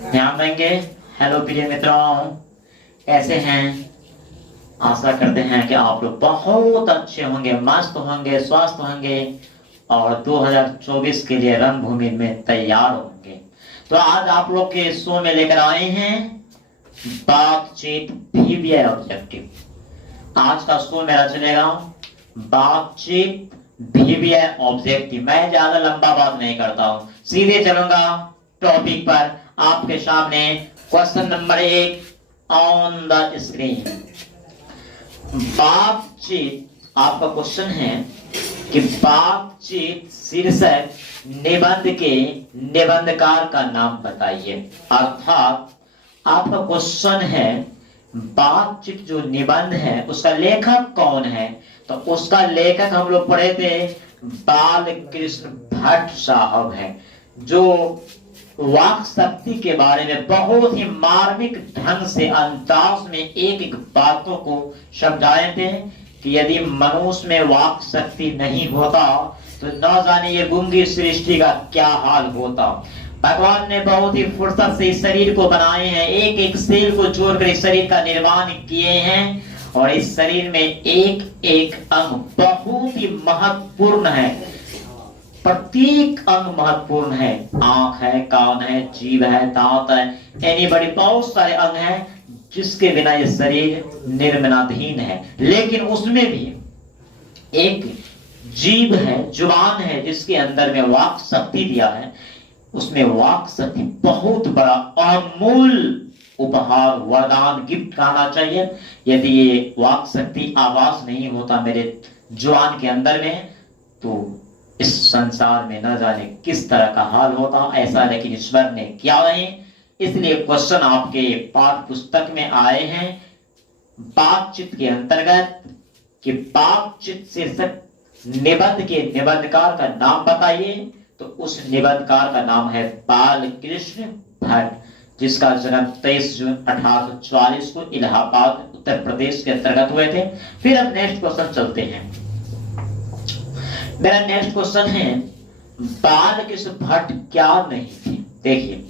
ध्यान देंगे। हेलो प्रिय मित्रों, कैसे हैं? आशा करते हैं कि आप लोग बहुत अच्छे होंगे, मस्त होंगे, स्वस्थ होंगे और 2024 के लिए रणभूमि में तैयार होंगे। तो आज आप लोग के शो में लेकर आए हैं बातचीत VBI ऑब्जेक्टिव। आज का शो मेरा चलेगा बातचीत VBI ऑब्जेक्टिव। मैं ज्यादा लंबा बात नहीं करता हूं, सीधे चलूंगा टॉपिक पर। आपके सामने question number 1 on the screen. बातचीत, आपका क्वेश्चन है कि बातचीत शीर्षक निबंध के निबंधकार का नाम बताइए। अर्थात आपका क्वेश्चन है बातचीत जो निबंध है उसका लेखक कौन है। तो उसका लेखक हम लोग पढ़े थे बालकृष्ण भट्ट साहब है, जो वाक शक्ति के बारे में बहुत ही मार्मिक ढंग से अंदाज में एक एक बातों को समझाए थे कि यदि मनुष्य में वाक शक्ति नहीं होता तो न जाने ये गूंगी सृष्टि का क्या हाल होता। भगवान ने बहुत ही फुर्सत से इस शरीर को बनाए हैं, एक एक सेल को जोड़कर इस शरीर का निर्माण किए हैं और इस शरीर में एक एक अंग बहुत ही महत्वपूर्ण है। प्रत्येक अंग महत्वपूर्ण है। आंख है, कान है, जीभ है, दांत है, यानी बड़ी बहुत सारे अंग हैं जिसके बिना ये शरीर निर्माणाधीन है। लेकिन उसमें भी एक जीभ है, जुबान है, जिसके अंदर में वाक शक्ति दिया है। उसमें वाक शक्ति बहुत बड़ा अमूल्य उपहार, वरदान, गिफ्ट कहना चाहिए। यदि ये वाक शक्ति आवाज नहीं होता मेरे जुबान के अंदर में तो इस संसार में न जाने किस तरह का हाल होता। ऐसा लेकिन ईश्वर ने किया नहीं। इसलिए क्वेश्चन आपके पाठ पुस्तक में आए हैं बातचीत के अंतर्गत कि बातचीत शीर्षक निबंध के निबंधकार का नाम बताइए। तो उस निबंधकार का नाम है बालकृष्ण भट्ट, जिसका जन्म 23 जून 1844 को इलाहाबाद उत्तर प्रदेश के अंतर्गत हुए थे। फिर अब नेक्स्ट क्वेश्चन चलते हैं। मेरा नेक्स्ट क्वेश्चन है बालकृष्ण भट्ट क्या नहीं थे। देखिए,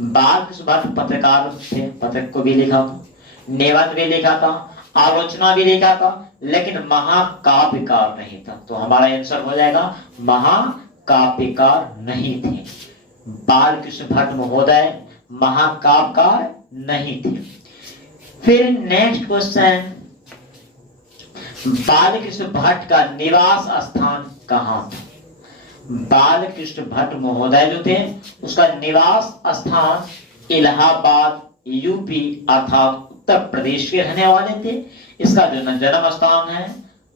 बालकृष्ण भट्ट पत्रकार थे, पत्रक को भी लिखा था, निबंध भी लिखा था, आलोचना भी लिखा था, लेकिन महाकाव्यकार नहीं था। तो हमारा आंसर हो जाएगा महाकाव्यकार नहीं थे। बालकृष्ण भट्ट महोदय महाकाव्यकार नहीं थे। फिर नेक्स्ट क्वेश्चन, बालकृष्ण भट्ट का निवास स्थान कहां था। बालकृष्ण भट्ट महोदय जो थे उसका निवास स्थान इलाहाबाद यूपी अर्थात उत्तर प्रदेश के रहने वाले थे। इसका जो जन्म स्थान है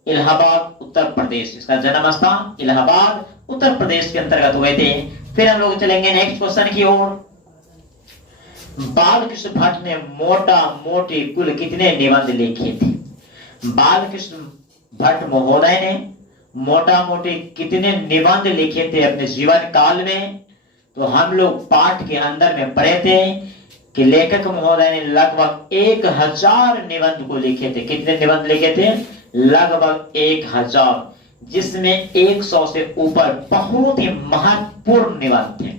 इलाहाबाद उत्तर प्रदेश, इसका जन्म स्थान इलाहाबाद उत्तर प्रदेश के अंतर्गत हुए थे। फिर हम लोग चलेंगे नेक्स्ट क्वेश्चन की ओर। बालकृष्ण भट्ट ने मोटा मोटी कुल कितने निबंध लिखे थे। बालकृष्ण भट्ट महोदय ने मोटा मोटे कितने निबंध लिखे थे अपने जीवन काल में। तो हम लोग पाठ के अंदर में पढ़े थे कि लेखक महोदय ने लगभग 1000 निबंध को लिखे थे। कितने निबंध लिखे थे? लगभग 1000, जिसमें 100 से ऊपर बहुत ही महत्वपूर्ण निबंध थे।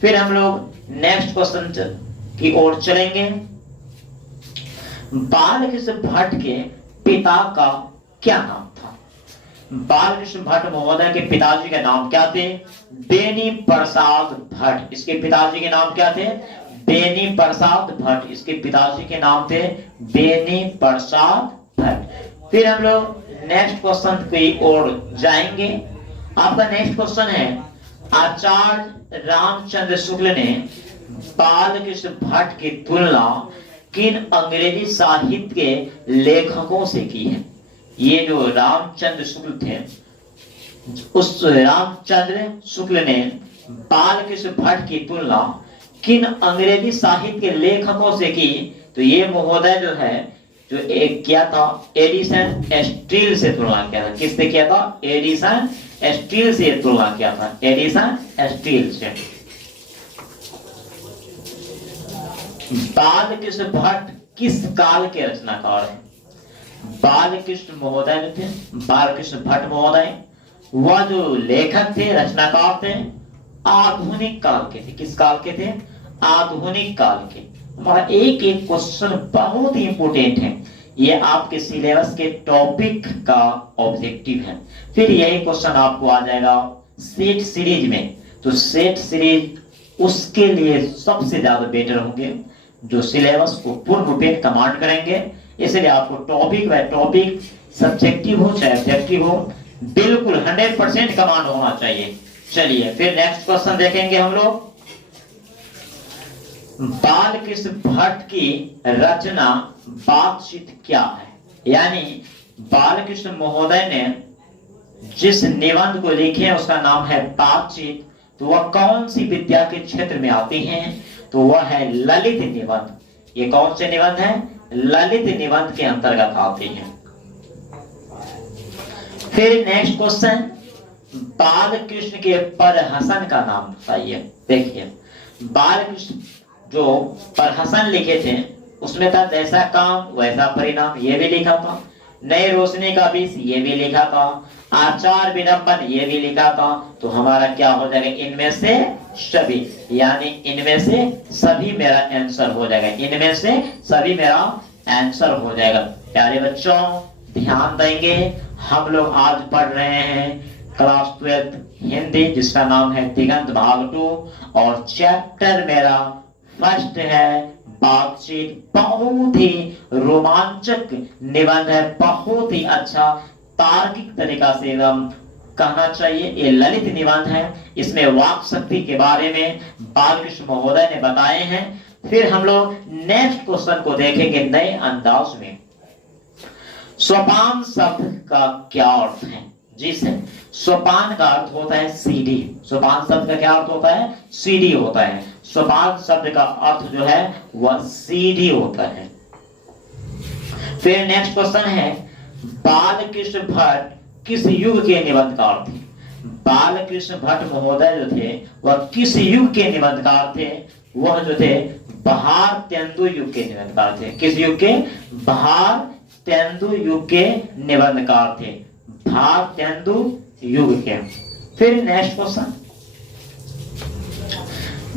फिर हम लोग नेक्स्ट क्वेश्चन की ओर चलेंगे। बालकृष्ण भट्ट के पिता का क्या नाम था। बालकृष्ण भट्ट महोदय के पिताजी के नाम क्या थे? बेनी प्रसाद भट्ट। इसके पिताजी के नाम क्या थे? बेनी प्रसाद भट्ट। इसके पिताजी के नाम थे बेनी प्रसाद भट्ट। फिर हम लोग नेक्स्ट क्वेश्चन की ओर जाएंगे। आपका नेक्स्ट क्वेश्चन है आचार्य रामचंद्र शुक्ल ने बालकृष्ण भट्ट की तुलना किन अंग्रेजी साहित्य के लेखकों से की है। ये जो रामचंद्र शुक्ल थे, उस रामचंद्र शुक्ल ने बालकृष्ण भट्ट की तुलना किन अंग्रेजी साहित्य के लेखकों से की। तो ये महोदय जो है जो एक किया था एडिसन स्टील से तुलना किया था। किससे किया था? एडिसन स्टील से तुलना किया था, एडिसन स्टील से। बालकृष्ण भट्ट किस काल के रचनाकार हैं? बालकृष्ण महोदय जो थे, बालकृष्ण भट्ट महोदय, वह जो लेखक थे, रचनाकार थे, आधुनिक काल के थे। किस काल के थे? आधुनिक काल के। हमारा एक एक क्वेश्चन बहुत ही इंपोर्टेंट है, ये आपके सिलेबस के टॉपिक का ऑब्जेक्टिव है। फिर यही क्वेश्चन आपको आ जाएगा सेट सीरीज में, तो सेट सीरीज उसके लिए सबसे ज्यादा बेटर होंगे जो सिलेबस को पूर्ण रूपेण कमांड करेंगे। इसलिए आपको टॉपिक बाय टॉपिक, सब्जेक्टिव हो चाहे ऑब्जेक्टिव हो, बिल्कुल 100% कमांड होना चाहिए। चलिए फिर नेक्स्ट क्वेश्चन देखेंगे हम लोग। बालकृष्ण भट्ट की रचना बातचीत क्या है, यानी बालकृष्ण महोदय ने जिस निबंध को लिखे हैं उसका नाम है बातचीत, तो वह कौन सी विद्या के क्षेत्र में आती हैं, तो वह है ललित निबंध। ये कौन से निबंध है, ललित निबंध के अंतर्गत आती हैं। फिर नेक्स्ट क्वेश्चन, बालकृष्ण के प्रहसन का नाम बताइए। देखिए बालकृष्ण जो प्रहसन लिखे थे उसमें था जैसा काम वैसा परिणाम, ये भी लिखा था। नई रोशनी का बीज, ये भी लिखा था। आचार विडंबन, ये भी लिखा था। तो हमारा क्या हो जाएगा, इनमें से सभी, यानी इनमें से सभी मेरा आंसर हो जाएगा। इनमें से सभी मेरा आंसर हो जाएगा। प्यारे बच्चों ध्यान देंगे, हम लोग आज पढ़ रहे हैं क्लास 12 हिंदी, जिसका नाम है दिगंत भाग 2, और चैप्टर मेरा फर्स्ट है बातचीत। बहुत ही रोमांचक निबंध है, बहुत ही अच्छा तार्किक तरीका से एकदम कहना चाहिए ये ललित निबंध है। इसमें वाक शक्ति के बारे में बालकृष्ण महोदय ने बताए हैं। फिर हम लोग नेक्स्ट क्वेश्चन को देखेंगे नए अंदाज में। सोपान शब्द का क्या अर्थ है, जी सर, सोपान का अर्थ होता है सीढ़ी। सोपान शब्द का क्या अर्थ होता है, सीढ़ी होता है। सोपान शब्द का अर्थ जो है वह सीढ़ी होता है। फिर नेक्स्ट क्वेश्चन है, बालकृष्ण भट्ट किस युग के निबंधकार थे। बालकृष्ण भट्ट महोदय जो थे वह किस युग के निबंधकार थे, वह जो थे बहार तेंदु युग के निबंधकार थे। किस युग के, बहार तेंदु युग के निबंधकार थे, बहार तेंदु युग के। फिर नेक्स्ट क्वेश्चन,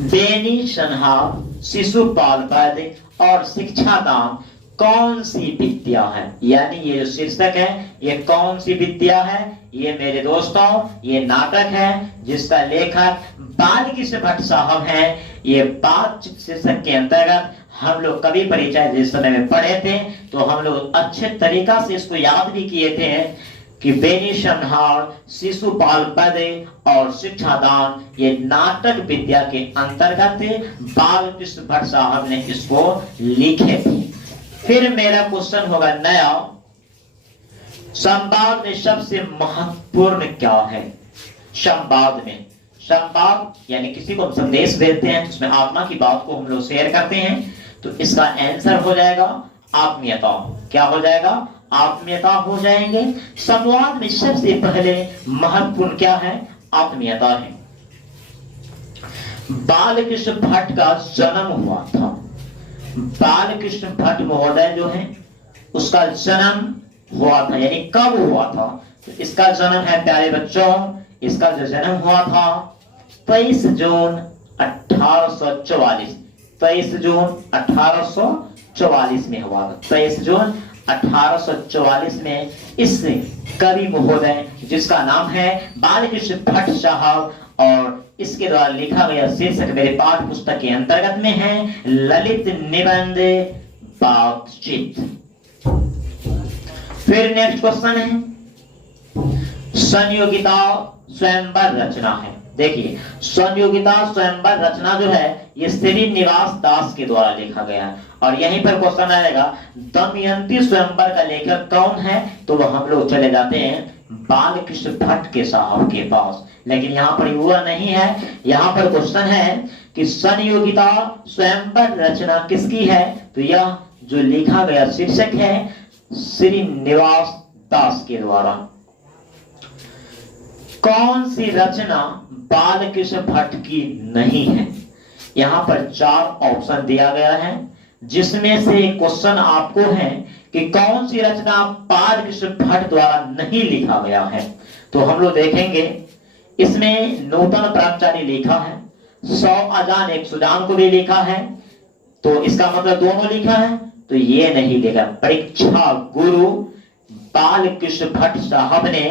बेनी संहार, शिशुपाल पद और शिक्षादान कौन सी विद्या है, यानी ये जो शीर्षक है ये कौन सी विद्या है। ये मेरे दोस्तों ये नाटक है जिसका लेखक बालकृष्ण भट्ट साहब हैं। ये बातचीत शीर्षक के अंतर्गत हम लोग कवि परिचय जिस समय में पढ़े थे तो हम लोग अच्छे तरीका से इसको याद भी किए थे कि बेनी संहार, शिशुपाल पद और शिक्षादान ये नाटक विद्या के अंतर्गत बालकृष्ण भट्ट साहब ने इसको लिखे थे। फिर मेरा क्वेश्चन होगा नया, संवाद में सबसे महत्वपूर्ण क्या है। संवाद में, संवाद यानी किसी को हम संदेश देते हैं उसमें आत्मा की बात को हम लोग शेयर करते हैं, तो इसका आंसर हो जाएगा आत्मीयता। क्या हो जाएगा, आत्मीयता हो जाएंगे। संवाद में सबसे पहले महत्वपूर्ण क्या है, आत्मीयता है। बालकृष्ण भट्ट का जन्म हुआ था, बालकृष्ण भट्ट महोदय जो है उसका जन्म हुआ था, यानी कब हुआ था, तो इसका जन्म है प्यारे बच्चों, इसका जो जन्म हुआ था 23 जून 1844, 23 जून 1844 में हुआ था। 23 जून 1844 में इस कवि महोदय जिसका नाम है बालकृष्ण भट्ट साहब, और इसके द्वारा लिखा गया शीर्षक मेरे पाठ्य पुस्तक के अंतर्गत में है ललित निबंध बातचीत। फिर नेक्स्ट क्वेश्चन है, संयोगिता स्वयंवर रचना है। देखिए संयोगिता स्वयंवर रचना जो है ये श्रीनिवास दास के द्वारा लिखा गया है, और यहीं पर क्वेश्चन आएगा दमयंती स्वयंवर का लेखक कौन है, तो वह हम लोग चले जाते हैं बालकृष्ण भट्ट के साहब के पास। लेकिन यहाँ पर हुआ नहीं है, यहाँ पर क्वेश्चन है कि संयोगिता स्वयंवर रचना किसकी है, तो यह जो लिखा गया शीर्षक है श्रीनिवास दास के द्वारा। कौन सी रचना बालकृष्ण भट्ट की नहीं है, यहाँ पर 4 ऑप्शन दिया गया है, जिसमें से क्वेश्चन आपको है कि कौन सी रचना बालकृष्ण भट्ट द्वारा नहीं लिखा गया है। तो हम लोग देखेंगे इसमें नूतन ब्रह्मचारी लिखा है, 100 अजान 100 जान को भी लिखा है, तो इसका मतलब दोनों लिखा है, तो ये नहीं लिखा। परीक्षा गुरु बाल कृष्ण भट्ट साहब ने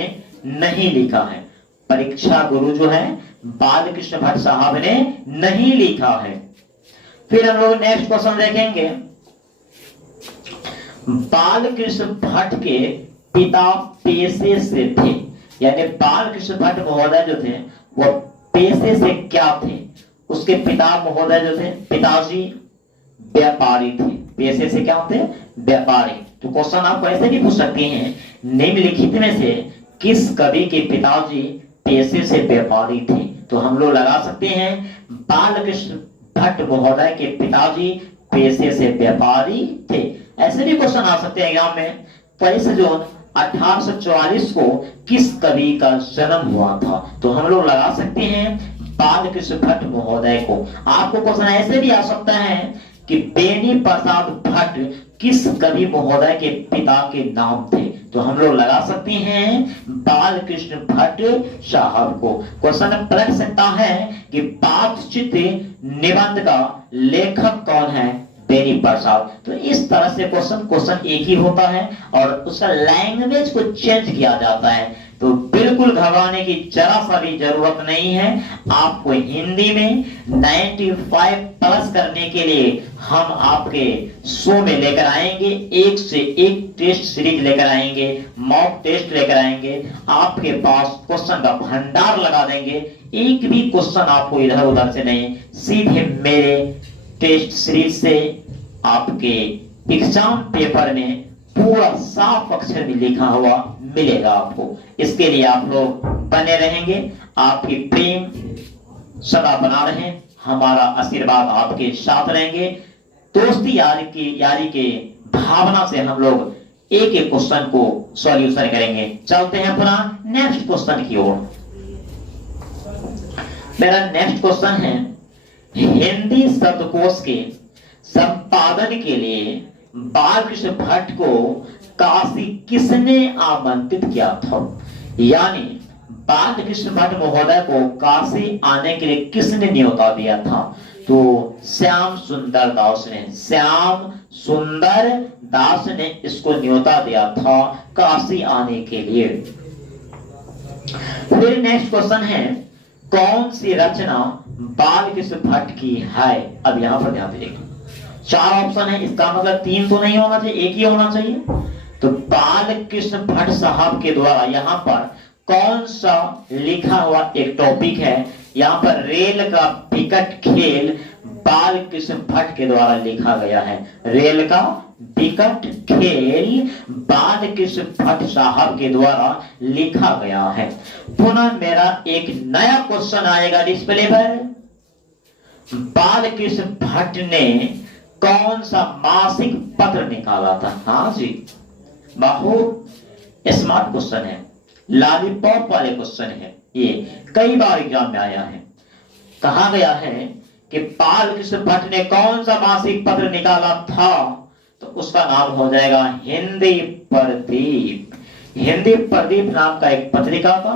नहीं लिखा है। परीक्षा गुरु जो है बाल कृष्ण भट्ट साहब ने नहीं लिखा है। फिर हम लोग नेक्स्ट क्वेश्चन देखेंगे। बाल कृष्ण भट्ट के पिता पेशे से थे, यानी बाल कृष्ण भट्ट महोदय जो थे वो पेशे से क्या थे? उसके पिता महोदय जो थे, पिताजी व्यापारी थे। पेशे से क्या होते हैं? व्यापारी। तो क्वेश्चन आप ऐसे भी पूछ सकते हैं, निम्नलिखित में से किस कवि के पिताजी पेशे से व्यापारी थे? तो हम लोग लगा सकते हैं बालकृष्ण भट्ट महोदय के पिताजी पेशे से व्यापारी थे। ऐसे भी क्वेश्चन आ सकते हैं एग्जाम में। 23 जून 1844 को किस कवि का जन्म हुआ था? तो हम लोग लगा सकते हैं बालकृष्ण भट्ट महोदय को। आपको क्वेश्चन ऐसे भी आ सकता है कि बेनी प्रसाद भट्ट किस कवि महोदय के पिता के नाम थे? तो हम लोग लगा सकते हैं बालकृष्ण भट्ट साहब को। क्वेश्चन पलट सकता है कि बातचीत निबंध का लेखक कौन है? बेनी प्रसाद। तो इस तरह से क्वेश्चन एक ही होता है और उसका लैंग्वेज को चेंज किया जाता है। तो बिल्कुल घबराने की जरा सा भी जरूरत नहीं है। आपको हिंदी में 95 प्लस करने के लिए हम आपके शो में लेकर आएंगे, एक से एक टेस्ट सीरीज लेकर आएंगे, मॉक टेस्ट लेकर आएंगे, आपके पास क्वेश्चन का भंडार लगा देंगे। एक भी क्वेश्चन आपको इधर उधर से नहीं, सीधे मेरे टेस्ट सीरीज से आपके एग्जाम पेपर में पूरा साफ अक्षर में लिखा हुआ मिलेगा आपको। इसके लिए आप लोग बने रहेंगे। आपकी प्रेम सदा बना रहे, हमारा आशीर्वाद आपके साथ रहेंगे। दोस्ती यारी के भावना से हम लोग एक एक क्वेश्चन को सॉल्यूशन करेंगे। चलते हैं पुनः नेक्स्ट क्वेश्चन की ओर। मेरा नेक्स्ट क्वेश्चन है, हिंदी शब्दकोश के संपादन के लिए बालकृष्ण भट्ट को काशी किसने आमंत्रित किया था? यानी बालकृष्ण भट्ट महोदय को काशी आने के लिए किसने न्योता दिया था? तो श्याम सुंदर दास ने इसको न्योता दिया था काशी आने के लिए। फिर नेक्स्ट क्वेश्चन है, कौन सी रचना बालकृष्ण भट्ट की है? अब यहां पर ध्यान दीजिएगा, 4 ऑप्शन है, इसका मतलब 3 तो नहीं होना चाहिए, एक ही होना चाहिए। तो बालकृष्ण भट्ट साहब के द्वारा यहाँ पर कौन सा लिखा हुआ एक टॉपिक है? यहाँ पर रेल का विकट खेल बालकृष्ण भट्ट के द्वारा लिखा गया है। रेल का विकट खेल बालकृष्ण भट्ट साहब के द्वारा लिखा गया है। पुनः मेरा एक नया क्वेश्चन आएगा डिस्प्ले पर। बालकृष्ण भट्ट ने कौन सा मासिक पत्र निकाला था? हाँ जी, बहुत स्मार्ट क्वेश्चन है, लॉलीपॉप वाले क्वेश्चन है, ये कई बार एग्जाम में आया है। कहा गया है कि बालकृष्ण भट्ट ने कौन सा मासिक पत्र निकाला था? तो उसका नाम हो जाएगा हिंदी प्रदीप। हिंदी प्रदीप नाम का एक पत्रिका था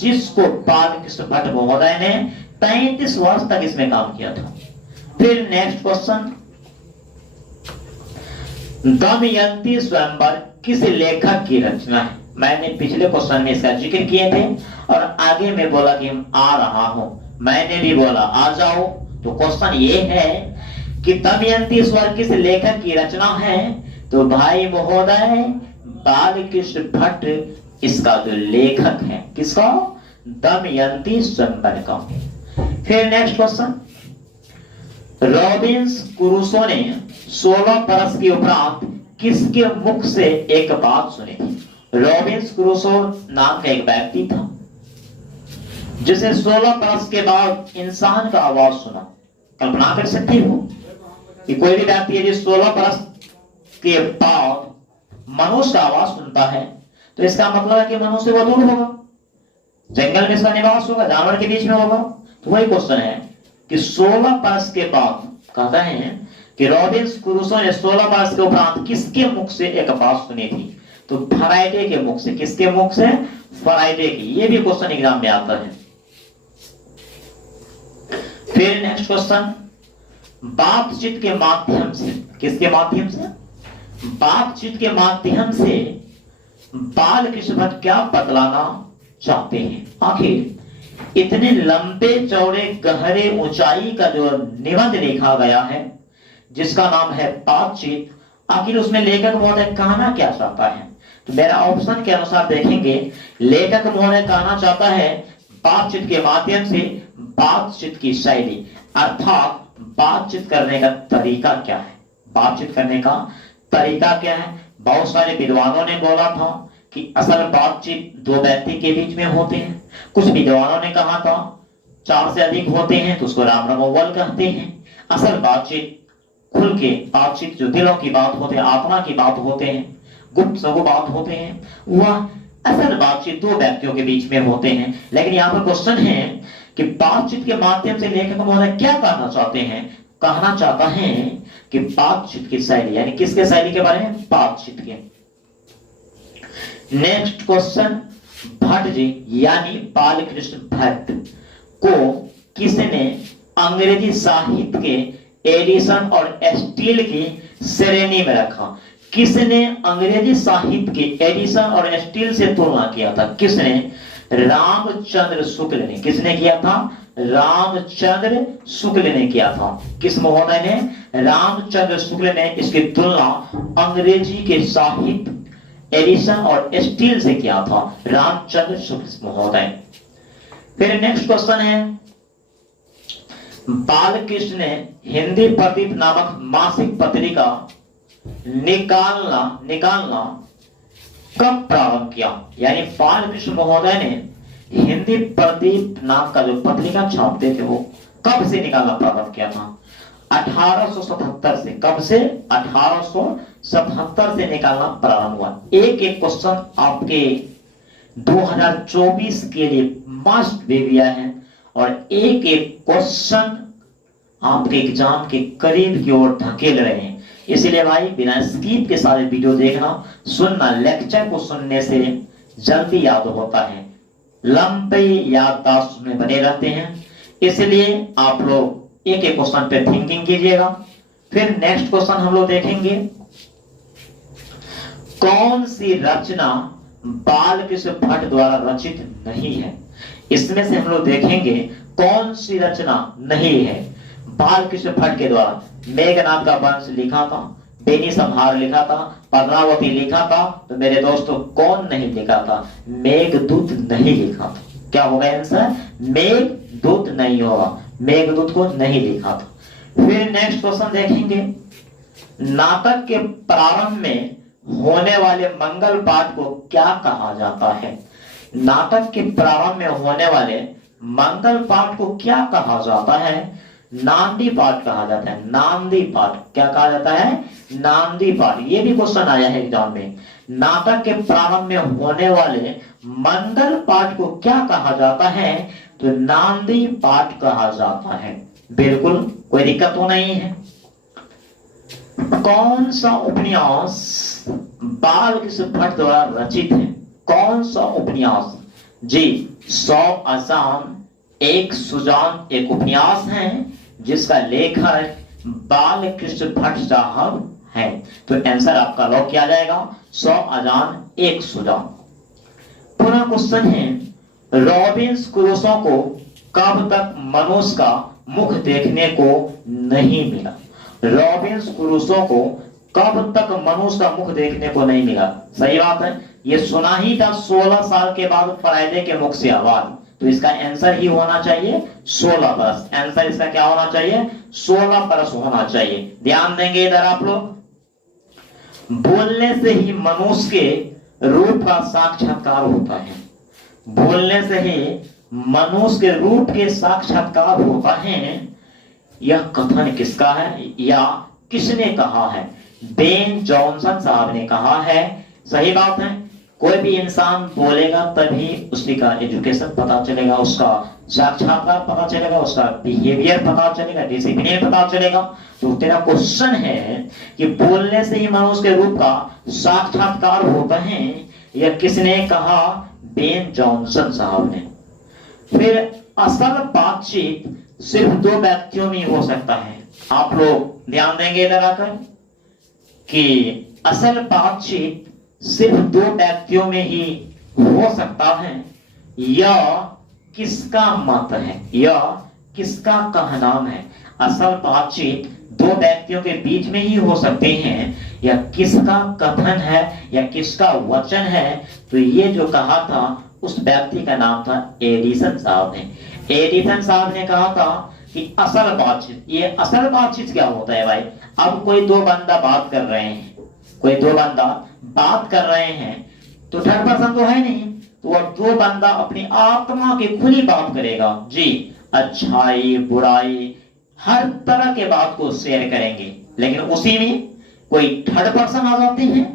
जिसको बालकृष्ण भट्ट महोदय ने 35 वर्ष तक इसमें काम किया था। फिर नेक्स्ट क्वेश्चन, दमयंती स्वयंवर किस लेखक की रचना है? मैंने पिछले क्वेश्चन में इसका जिक्र किए थे और आगे में बोला कि हम आ रहा हूं, मैंने भी बोला आ जाओ। तो क्वेश्चन ये है कि दमयंती स्वर किस लेखक की रचना है? तो भाई महोदय बालकृष्ण भट्ट इसका जो लेखक है, किसका? दमयंती स्वयंवर का। फिर नेक्स्ट क्वेश्चन, रॉबिन्स क्रूसो ने 16 बरस के उपरांत किसके मुख से एक बात सुनी थी? रॉबिन्स क्रूसो नाम का एक व्यक्ति था जिसे 16 बरस के बाद इंसान का आवाज सुना। कल्पना कर सकती हो कि कोई भी व्यक्ति है जो 16 बरस के बाद मनुष्य का आवाज सुनता है, तो इसका मतलब है कि मनुष्य वो दूर होगा, जंगल में इसका निवास होगा, जानवर के बीच में होगा। तो वही क्वेश्चन है कि 16 बरस के बाद, कहता है कि रॉबिन्स क्रूसो ने 16 बरस के उपरांत किसके मुख से एक बात सुनी थी? तो फराइडे के मुख से। किसके मुख से? फराइडे की। ये भी क्वेश्चन एग्जाम में आता है। फिर नेक्स्ट क्वेश्चन, बातचीत के माध्यम से, किसके माध्यम से? बातचीत के माध्यम से बालकृष्ण भट्ट क्या बतलाना चाहते हैं? आखिर इतने लंबे चौड़े गहरे ऊंचाई का जो निबंध लिखा गया है जिसका नाम है बातचीत, आखिर उसमें लेखक महोदय कहना क्या चाहता है? तो मेरा ऑप्शन के अनुसार देखेंगे, लेखक महोदय कहना चाहता है बातचीत के माध्यम से बातचीत की शैली, अर्थात बातचीत करने का तरीका क्या है? बातचीत करने का तरीका क्या है? बहुत सारे विद्वानों ने बोला था कि असल बातचीत दो व्यक्ति के बीच में होते हैं। कुछ विद्वानों ने कहा था 4 से अधिक होते हैं तो उसको राम रमोवल कहते हैं। असल बातचीत खुल के बातचीत जो दिलों की बात होते हैं, आत्मा की बात होते हैं, गुप्त सगु बात होते हैं, वह असल बातचीत दो व्यक्तियों के बीच में होते हैं। लेकिन यहाँ पर क्वेश्चन है कि बातचीत के माध्यम से लेखक महोदय क्या कहना चाहते हैं? कहना चाहता है कि बातचीत की शैली, यानी किसके शैली के बारे में? बातचीत के। नेक्स्ट क्वेश्चन, भट्ट जी यानी बालकृष्ण भट्ट को किसने अंग्रेजी साहित्य के एडिशन और स्टील की श्रेणी में रखा? किसने अंग्रेजी साहित्य के एडिशन और स्टील से तुलना किया था? किसने? रामचंद्र शुक्ल ने। किसने किया था? रामचंद्र शुक्ल ने किया था। किस महोदय ने? रामचंद्र शुक्ल ने इसकी तुलना अंग्रेजी के साहित्य एडिशन और स्टील से किया था, रामचंद्र शुक्ल महोदय। फिर नेक्स्ट क्वेश्चन है, बालकृष्ण ने हिंदी प्रदीप नामक मासिक पत्रिका निकालना कब प्रारंभ किया? यानी बालकृष्ण महोदय ने हिंदी प्रदीप नाम का जो पत्रिका छापते थे वो कब से निकालना प्रारंभ किया था? 1877 से। कब से? 1877 से निकालना प्रारंभ हुआ। एक एक क्वेश्चन आपके 2024 के लिए मस्ट बेबिया है और एक एक क्वेश्चन आपके एग्जाम के करीब की ओर धकेल रहे हैं। इसलिए भाई बिना स्किप के सारे वीडियो देखना, सुनना। लेक्चर को सुनने से जल्दी याद होता है, लंबे याददाश्त में बने रहते हैं। इसलिए आप लोग एक एक क्वेश्चन पे थिंकिंग कीजिएगा। फिर नेक्स्ट क्वेश्चन हम लोग देखेंगे, कौन सी रचना बालकृष्ण भट्ट द्वारा रचित नहीं है? इसमें से हम लोग देखेंगे कौन सी रचना नहीं है बालकृष्ण भट्ट के द्वारा। मेघनाथ का वंश लिखा था, बेनी संहार लिखा था, पद्मावती लिखा था, तो मेरे दोस्तों कौन नहीं लिखा था? मेघदूत नहीं लिखा था। क्या होगा आंसर? मेघदूत नहीं होगा, मेघदूत को नहीं लिखा था। फिर नेक्स्ट क्वेश्चन देखेंगे, नाटक के प्रारंभ में होने वाले मंगल पाठ को क्या कहा जाता है? नाटक के प्रारंभ में होने वाले मंगल पाठ को क्या कहा जाता है? नांदी पाठ कहा जाता है। नांदी पाठ क्या कहा जाता है? नांदी पाठ। ये भी क्वेश्चन आया है एग्जाम में। नाटक के प्रारंभ में होने वाले मंगल पाठ को क्या कहा जाता है? तो नांदी पाठ कहा जाता है। बिल्कुल कोई दिक्कत तो नहीं है। कौन सा उपन्यास बालकृष्ण भट्ट द्वारा रचित है? कौन सा उपन्यास? जी, 100 अजान एक सुजान एक उपन्यास है जिसका लेखक बालकृष्ण भट्ट साहब हैं। तो आंसर आपका लॉक किया जाएगा 100 अजान एक सुजान। पूरा क्वेश्चन है, रॉबिन्स क्रूसो को कब तक मनुष्य का मुख देखने को नहीं मिला? रॉबिन्स क्रूसो को कब तक मनुष्य का मुख देखने को नहीं मिला? सही बात है, ये सुना ही था 16 साल के बाद फ्राइडे के मुख से आवाज। तो इसका आंसर ही होना चाहिए 16 बरस। आंसर इसका क्या होना चाहिए? 16 बरस होना चाहिए। ध्यान देंगे इधर आप लोग। बोलने से ही मनुष्य के रूप का साक्षात्कार होता है। बोलने से ही मनुष्य के रूप के साक्षात्कार होता है। यह कथन किसका है या किसने कहा है? बेन जॉनसन साहब ने कहा है। सही बात है, कोई भी इंसान बोलेगा तभी उसी का एजुकेशन पता चलेगा, उसका साक्षात्कार पता चलेगा, उसका बिहेवियर पता चलेगा, डिसिप्लिन पता चलेगा। तो तेरा क्वेश्चन है कि बोलने से ही मनुष्य के रूप का साक्षात्कार होता है, यह किसने कहा? बेन जॉनसन साहब ने। फिर असल बातचीत सिर्फ दो व्यक्तियों में ही हो सकता है। आप लोग ध्यान देंगे लगाकर कि असल बातचीत सिर्फ दो व्यक्तियों में ही हो सकता है, या किसका मत है, या किसका कहनाम है। असल बातचीत दो व्यक्तियों के बीच में ही हो सकते हैं, या किसका कथन है, या किसका वचन है। तो ये जो कहा था उस व्यक्ति का नाम था एडिसन साहब ने। एडिसन साहब ने कहा था कि असल बातचीत, ये असल बातचीत क्या होता है भाई। अब कोई दो बंदा बात कर रहे हैं, कोई दो बंदा बात कर रहे हैं, तो थर्ड पर्सन तो है नहीं, तो वो दो बंदा अपनी आत्मा की खुली बात करेगा जी, अच्छाई बुराई हर तरह के बात को शेयर करेंगे। लेकिन उसी में कोई थर्ड पर्सन आ जाते हैं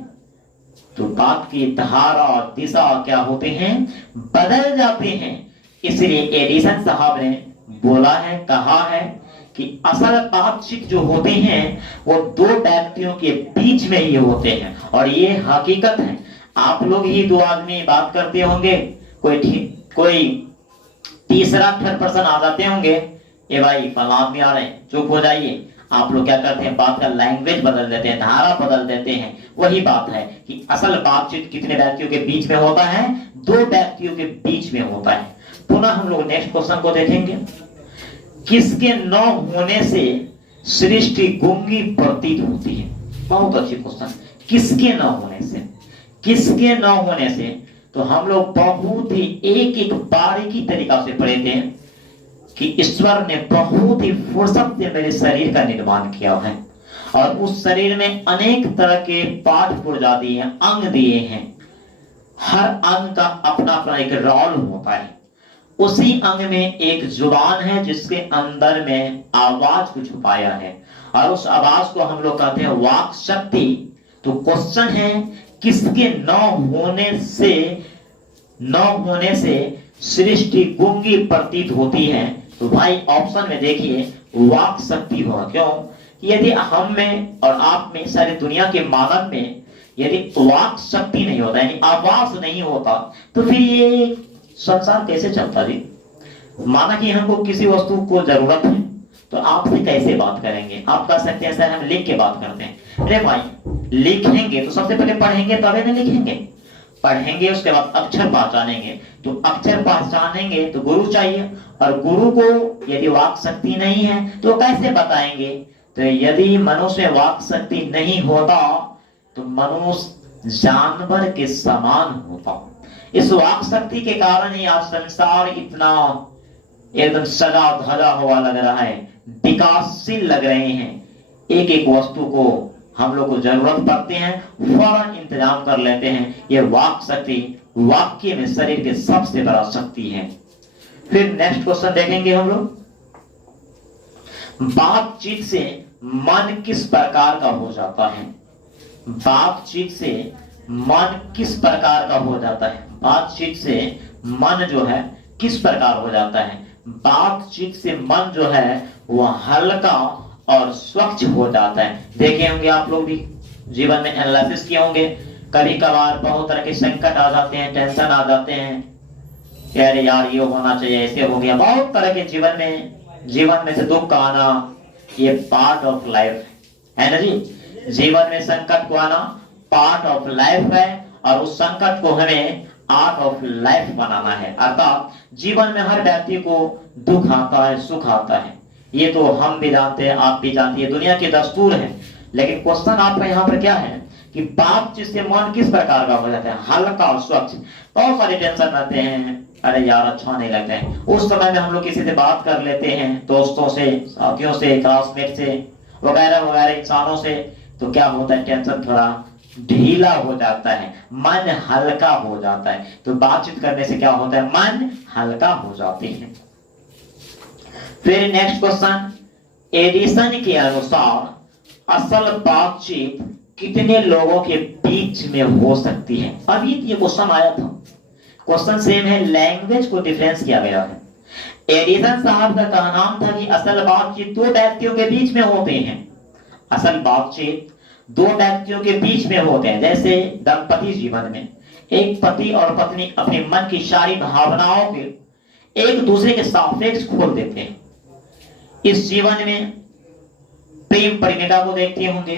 तो बात की धारा दिशा क्या होते हैं, बदल जाते हैं। इसलिए एडिसन साहब ने बोला है, कहा है कि असल बातचीत जो होते हैं वो दो व्यक्तियों के बीच में ही होते हैं, और ये हकीकत है। आप लोग ही दो आदमी बात करते होंगे, कोई तीसरा थर्ड पर्सन आ जाते होंगे, ए भाई फला आदमी आ रहे हैं, चुप हो जाइए। आप लोग क्या करते हैं, बात का लैंग्वेज बदल देते हैं, धारा बदल देते हैं। वही बात है कि असल बातचीत कितने व्यक्तियों के बीच में होता है, दो व्यक्तियों के बीच में होता है। पुनः हम लोग नेक्स्ट क्वेश्चन को देखेंगे। किसके न होने से सृष्टि गूंगी प्रतीत होती है। बहुत अच्छी क्वेश्चन। किसके न होने से, किसके न होने से, तो हम लोग बहुत ही एक एक बारीकी तरीका से पढ़े थे कि ईश्वर ने बहुत ही फुर्सत से मेरे शरीर का निर्माण किया है, और उस शरीर में अनेक तरह के पार्ट पुर्जा दिए हैं, अंग दिए हैं। हर अंग का अपना अपना एक रोल होता है। उसी अंग में एक जुबान है जिसके अंदर में आवाज को छुपाया है, और उस आवाज को हम लोग कहते हैं वाक शक्ति। तो क्वेश्चन है किसके न होने से सृष्टि गूंगी प्रतीत होती है। तो भाई ऑप्शन में देखिए वाक शक्ति होगा। क्यों? यदि हम में और आप में, सारी दुनिया के मानव में यदि वाक शक्ति नहीं होता, यानी आवाज नहीं होता, तो फिर ये संसार कैसे चलता जी। माना कि हमको किसी वस्तु को जरूरत है, तो आपसे कैसे बात करेंगे। आप कह सकते हैं सर हम लिख के बात करते हैं। अरे भाई लिखेंगे तो सबसे पहले पढ़ेंगे तभी ना लिखेंगे। पढ़ेंगे उसके बाद अक्षर पहचानेंगे, तो अक्षर पहचानेंगे तो गुरु चाहिए, और गुरु को यदि वाक शक्ति नहीं है तो कैसे बताएंगे। तो यदि मनुष्य में वाक शक्ति नहीं होता तो मनुष्य जानवर के समान होता। इस वाक शक्ति के कारण ही आज संसार इतना एकदम सजा धजा हुआ लग रहा है, विकासशील लग रहे हैं। एक एक वस्तु को हम लोग को जरूरत पड़ती है, फौरन इंतजाम कर लेते हैं। ये वाक शक्ति वाक्य में शरीर के सबसे बड़ा शक्ति है। फिर नेक्स्ट क्वेश्चन देखेंगे हम लोग। बातचीत से मन किस प्रकार का हो जाता है। बातचीत से मन किस प्रकार का हो जाता है। बातचीत से मन जो है किस प्रकार हो जाता है। बातचीत से मन जो है वह हल्का और स्वच्छ हो जाता है। देखे होंगे आप लोग भी, जीवन में एनालिसिस किए होंगे। कभी कभार बहुत तरह के संकट आ जाते हैं, टेंशन आ जाते हैं, अरे यार ये होना चाहिए, ऐसे हो गया। बहुत तरह के जीवन में से दुख का आना ये पार्ट ऑफ लाइफ है ना जी। जीवन में संकट को आना पार्ट ऑफ लाइफ है, और उस संकट को हमें आर्ट ऑफ लाइफ बनाना है। अर्थात जीवन में हर व्यक्ति को दुख आता है, सुख आता है। ये तो हम भी जानते हैं, आप भी जानते हैं, दुनिया की दस्तूर है। लेकिन क्वेश्चन आपका यहाँ पर क्या है कि बातचीत से मन किस प्रकार का हो जाता है, हल्का और स्वच्छ। बहुत सारे टेंशन रहते हैं, अरे यार अच्छा नहीं लगता है। उस समय में हम लोग किसी से बात कर लेते हैं, दोस्तों से, साथियों से, क्लासमेट से, वगैरह वगैरह इंसानों से, तो क्या होता है, टेंशन थोड़ा ढीला हो जाता है, मन हल्का हो जाता है। तो बातचीत करने से क्या होता है, मन हल्का हो जाती है। फिर नेक्स्ट क्वेश्चन, एडिसन के अनुसार असल बातचीत कितने लोगों के बीच में हो सकती है। अभी ये क्वेश्चन आया था, क्वेश्चन सेम है, लैंग्वेज को डिफरेंस किया गया है। एडिसन साहब का कहना था कि असल बातचीत दो व्यक्तियों के बीच में होते हैं। असल बातचीत दो व्यक्तियों के बीच में होते हैं। जैसे दंपति जीवन में एक पति और पत्नी अपने मन की सारी भावनाओं के एक दूसरे के सापेक्ष खोल देते हैं। इस जीवन में प्रेम प्रेमिका को देखते होंगे,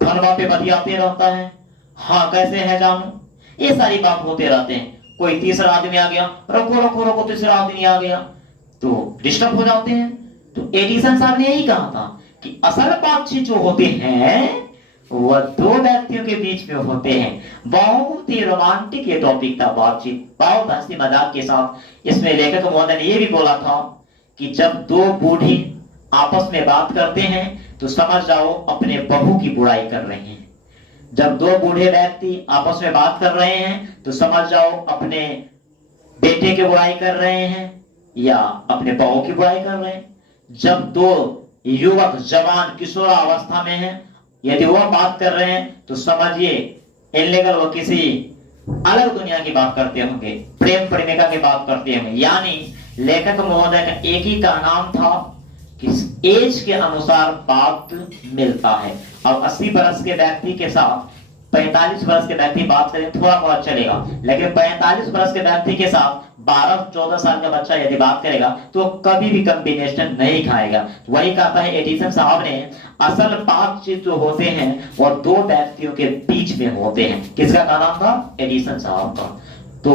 फोनवा पे बतियाते रहता है, हाँ कैसे है जानू, ये सारी बात होते रहते हैं। कोई तीसरा आदमी आ गया, रोको रोको रोको, तीसरा आदमी आ गया तो डिस्टर्ब हो जाते हैं। तो एडिसन साहब ने यही कहा था कि असल बातचीत जो होते हैं वह दो व्यक्तियों के बीच में होते हैं। बहुत ही रोमांटिक ये टॉपिक था, बातचीत, बहुत हंसी मजाक के साथ। इसमें लेखक महोदय ने यह भी बोला था कि जब दो बूढ़े आपस में बात करते हैं तो समझ जाओ अपने बहू की बुराई कर रहे हैं। जब दो बूढ़े व्यक्ति आपस में बात कर रहे हैं तो समझ जाओ अपने बेटे की बुराई कर रहे हैं या अपने बहू की बुराई कर रहे हैं। जब दो युवक जवान किशोर अवस्था में हैं, यदि वह बात कर रहे हैं तो समझिए इनलीगल वो किसी अलग दुनिया की बात करते होंगे, प्रेम प्रेमिका की बात करते होंगे। यानी लेखक महोदय का एक ही का नाम था कि एज के अनुसार बात मिलता है। अब 80 वर्ष के व्यक्ति के साथ 45 वर्ष के व्यक्ति बात करें थोड़ा बहुत चलेगा, लेकिन 45 वर्ष के व्यक्ति के साथ 12-14 साल का बच्चा यदि बात करेगा तो कभी भी कॉम्बिनेशन नहीं खाएगा। वही कहता है एडिसन साहब ने, असल बातचीत जो होते हैं वो दो व्यक्तियों के बीच में होते हैं। किसका नाम था? एडिसन साहब का। तो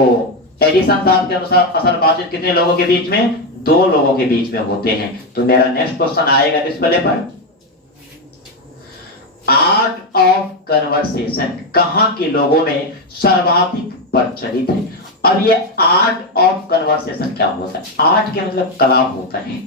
एडिसन साहब के अनुसार असल बातचीत कितने लोगों के बीच में? दो लोगों के बीच में होते हैं। तो मेरा नेक्स्ट क्वेश्चन आएगा डिस्प्ले पर, आर्ट ऑफ कन्वर्सेशन कहां के लोगों में सर्वाधिक प्रचलित है? और ये आर्ट ऑफ कन्वर्सेशन क्या होता है? आर्ट के मतलब कला होता है,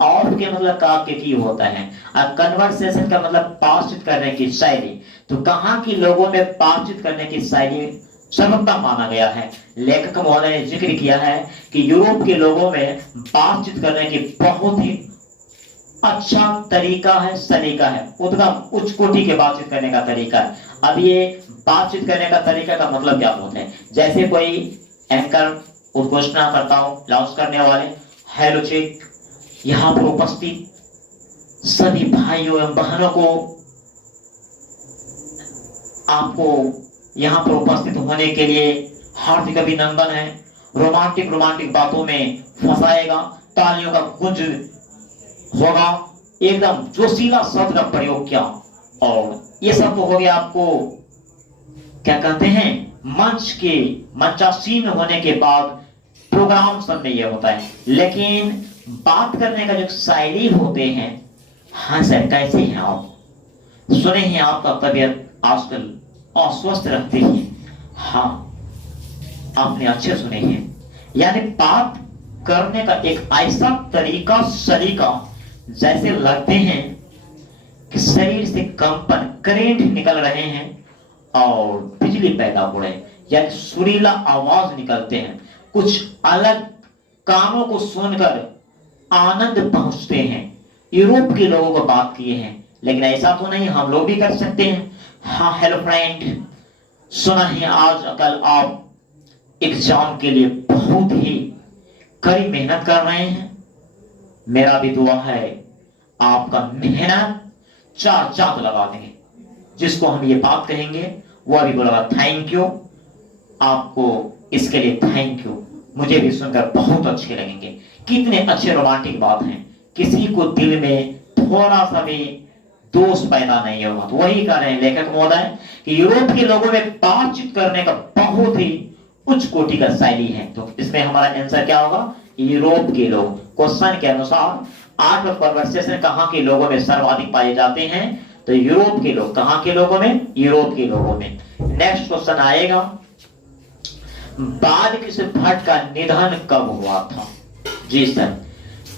ऑफ के मतलब की होता है, और कन्वर्सेशन का मतलब बातचीत करने की शैली। तो कहां के लोगों में बातचीत करने की शैली सर्वोत्तम माना गया है? लेखक महोदय ने जिक्र किया है कि यूरोप के लोगों में बातचीत करने की बहुत ही अच्छा तरीका है, सलीका है, उद्गम उच्च कोटि के बातचीत करने का तरीका है। अब ये बातचीत करने का तरीका का मतलब क्या होता है? जैसे कोई एंकर उद्घोषणा करता हो, लॉन्च करने वाले, हेलो चेक, यहाँ पर उपस्थित सभी भाइयों एवं बहनों को आपको यहाँ पर उपस्थित होने के लिए हार्दिक अभिनंदन है। रोमांटिक रोमांटिक बातों में फंसाएगा, तालियों का गूंज होगा, एकदम जोशीला शब्द का प्रयोग किया। और ये सब तो हो गया आपको क्या कहते हैं, मंच के मंचासीन होने के बाद प्रोग्राम सब में ये होता है। लेकिन बात करने का जो शैली होते हैं, हाँ सर कैसे हैं आप, सुने हैं आपका तबीयत आजकल अस्वस्थ रहते हैं, हाँ आपने अच्छे सुने हैं। यानी बात करने का एक ऐसा तरीका सलीका जैसे लगते हैं कि शरीर से कंपन करेंट निकल रहे हैं और बिजली पैदा हो रहे हैं, यानी सुरीला आवाज निकलते हैं, कुछ अलग कानों को सुनकर आनंद पहुंचते हैं। यूरोप के लोगों को बात किए हैं, लेकिन ऐसा तो नहीं, हम लोग भी कर सकते हैं। हाँ हेलो फ्रेंड, सुना है आज कल आप एग्जाम के लिए बहुत ही कड़ी मेहनत कर रहे हैं, मेरा भी दुआ है आपका मेहनत 4 चांद लगा देंगे। जिसको हम ये बात कहेंगे वो भी बोला थैंक यू, आपको इसके लिए थैंक यू, मुझे भी सुनकर बहुत अच्छे लगेंगे। कितने अच्छे रोमांटिक बात हैं, किसी को दिल में थोड़ा सा भी दोष पैदा नहीं होगा। तो वही कह रहे हैं लेखक महोदय कि यूरोप के लोगों में बातचीत करने का बहुत ही उच्च कोटि का शैली है। तो इसमें हमारा आंसर क्या होगा? यूरोप के लोग। क्वेश्चन के अनुसार आर्ट ऑफ कन्वर्सेशन कहां के लोगों में सर्वाधिक पाए जाते हैं? तो यूरोप के लोग। कहां के लोगों में? यूरोप के लोगों में। नेक्स्ट क्वेश्चन आएगा, बालकृष्ण भट्ट का निधन कब हुआ था? जी सर,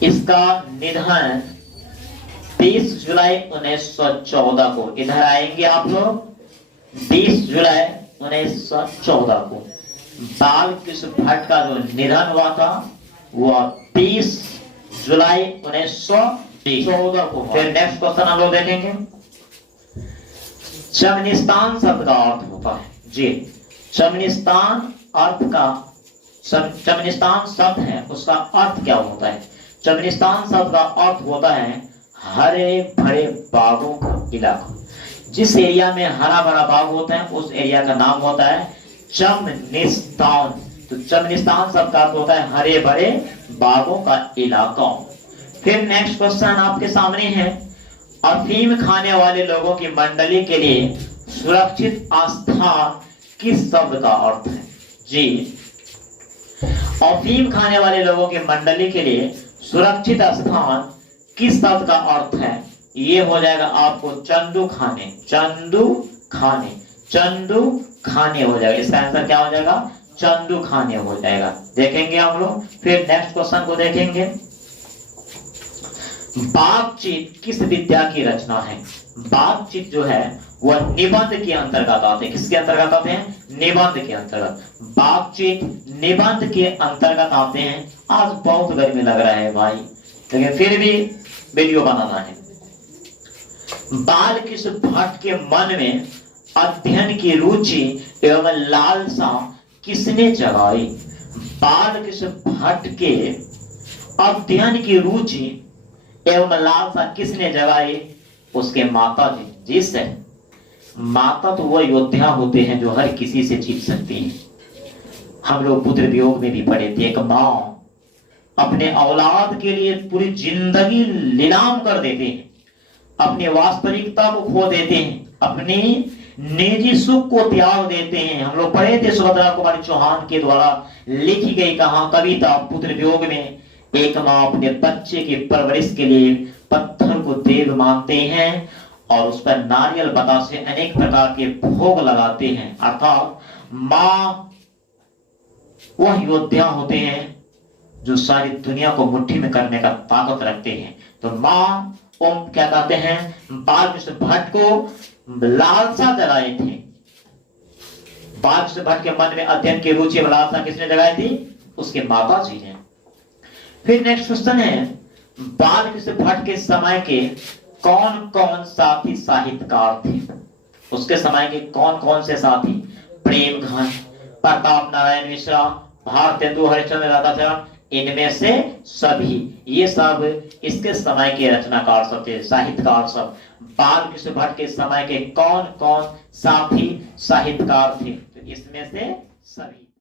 इसका निधन 20 जुलाई 1914 को, इधर आएंगे आप लोग, 20 जुलाई 1914 को बालकृष्ण भट्ट का जो निधन हुआ था वह 20 जुलाई 1914 को। फिर नेक्स्ट क्वेश्चन हम लोग देखेंगे, चमनिस्तान शब्द का अर्थ होता है। जी, चमनिस्तान अर्थ का, चमनिस्तान शब्द है उसका अर्थ क्या होता है? चमनिस्तान शब्द का अर्थ होता है हरे भरे बागों का इलाका। जिस एरिया में हरा भरा बाग होता है उस एरिया का नाम होता है चमनिस्तान। तो चमनिस्तान शब्द का अर्थ होता है हरे भरे बागों का इलाका। फिर नेक्स्ट क्वेश्चन आपके सामने है, अफीम खाने वाले लोगों की मंडली के लिए सुरक्षित स्थान किस शब्द का अर्थ है? जी, अफीम खाने वाले लोगों की मंडली के लिए सुरक्षित स्थान किस शब्द का अर्थ है? ये हो जाएगा आपको चंदू खाने, चंदू खाने, चंदू खाने हो जाएगा। इसका आंसर क्या हो जाएगा? चंदू खाने हो जाएगा। देखेंगे हम लोग। फिर नेक्स्ट क्वेश्चन को देखेंगे, बातचीत किस विद्या की रचना है? बातचीत जो है वह निबंध के अंतर्गत आते हैं। किसके अंतर्गत आते हैं? निबंध के अंतर्गत। बातचीत निबंध के अंतर्गत आते हैं। आज बहुत गर्मी लग रहा है भाई, लेकिन फिर भी वीडियो बनाना है। बालकृष्ण भट्ट के मन में अध्ययन की रुचि एवं लालसा किसने जगाई? बालकृष्ण भट्ट के अध्ययन की रुचि एवं लालसा किसने जगाई? उसके माता जी। जिससे माता तो वह योद्धा होते हैं जो हर किसी से जीत सकती हैं। हम लोग पुत्र वियोग में भी पढ़े थे, एक माँ अपने औलाद के लिए पूरी जिंदगी नीलाम कर देते हैं, अपनी वास्तविकता को खो देते हैं, अपनी निजी सुख को त्याग देते हैं। हम लोग पढ़े थे सुभद्रा कुमारी चौहान के द्वारा लिखी गई कविता पुत्र वियोग में, एक माँ अपने बच्चे की परवरिश के लिए पत्थर को देव मानते हैं और उस पर नारियल बतासे अनेक प्रकार के भोग लगाते हैं। अर्थात माँ वह योद्धा होते हैं जो सारी दुनिया को मुट्ठी में करने का ताकत रखते हैं। तो माँ ओम क्या कहते हैं? बालकृष्ण भट्ट को लालसा जगाए थे। बालकृष्ण भट्ट के मन में अध्ययन की रुचि और लालसा किसने जगाई थी? उसके माता जी ने। फिर नेक्स्ट क्वेश्चन है, बालकृष्ण भट्ट के समय के कौन कौन साथी साहित्यकार थे? उसके समय के कौन कौन से साथी? प्रेमघन, प्रताप नारायण मिश्रा, भारतेंदु हरिश्चंद्र राधाचरण, इनमें से सभी, ये सब इसके समय के रचनाकार सब थे, साहित्यकार सब। बालकृष्ण भट्ट के समय के कौन कौन साथी साहित्यकार थे? तो इसमें से सभी।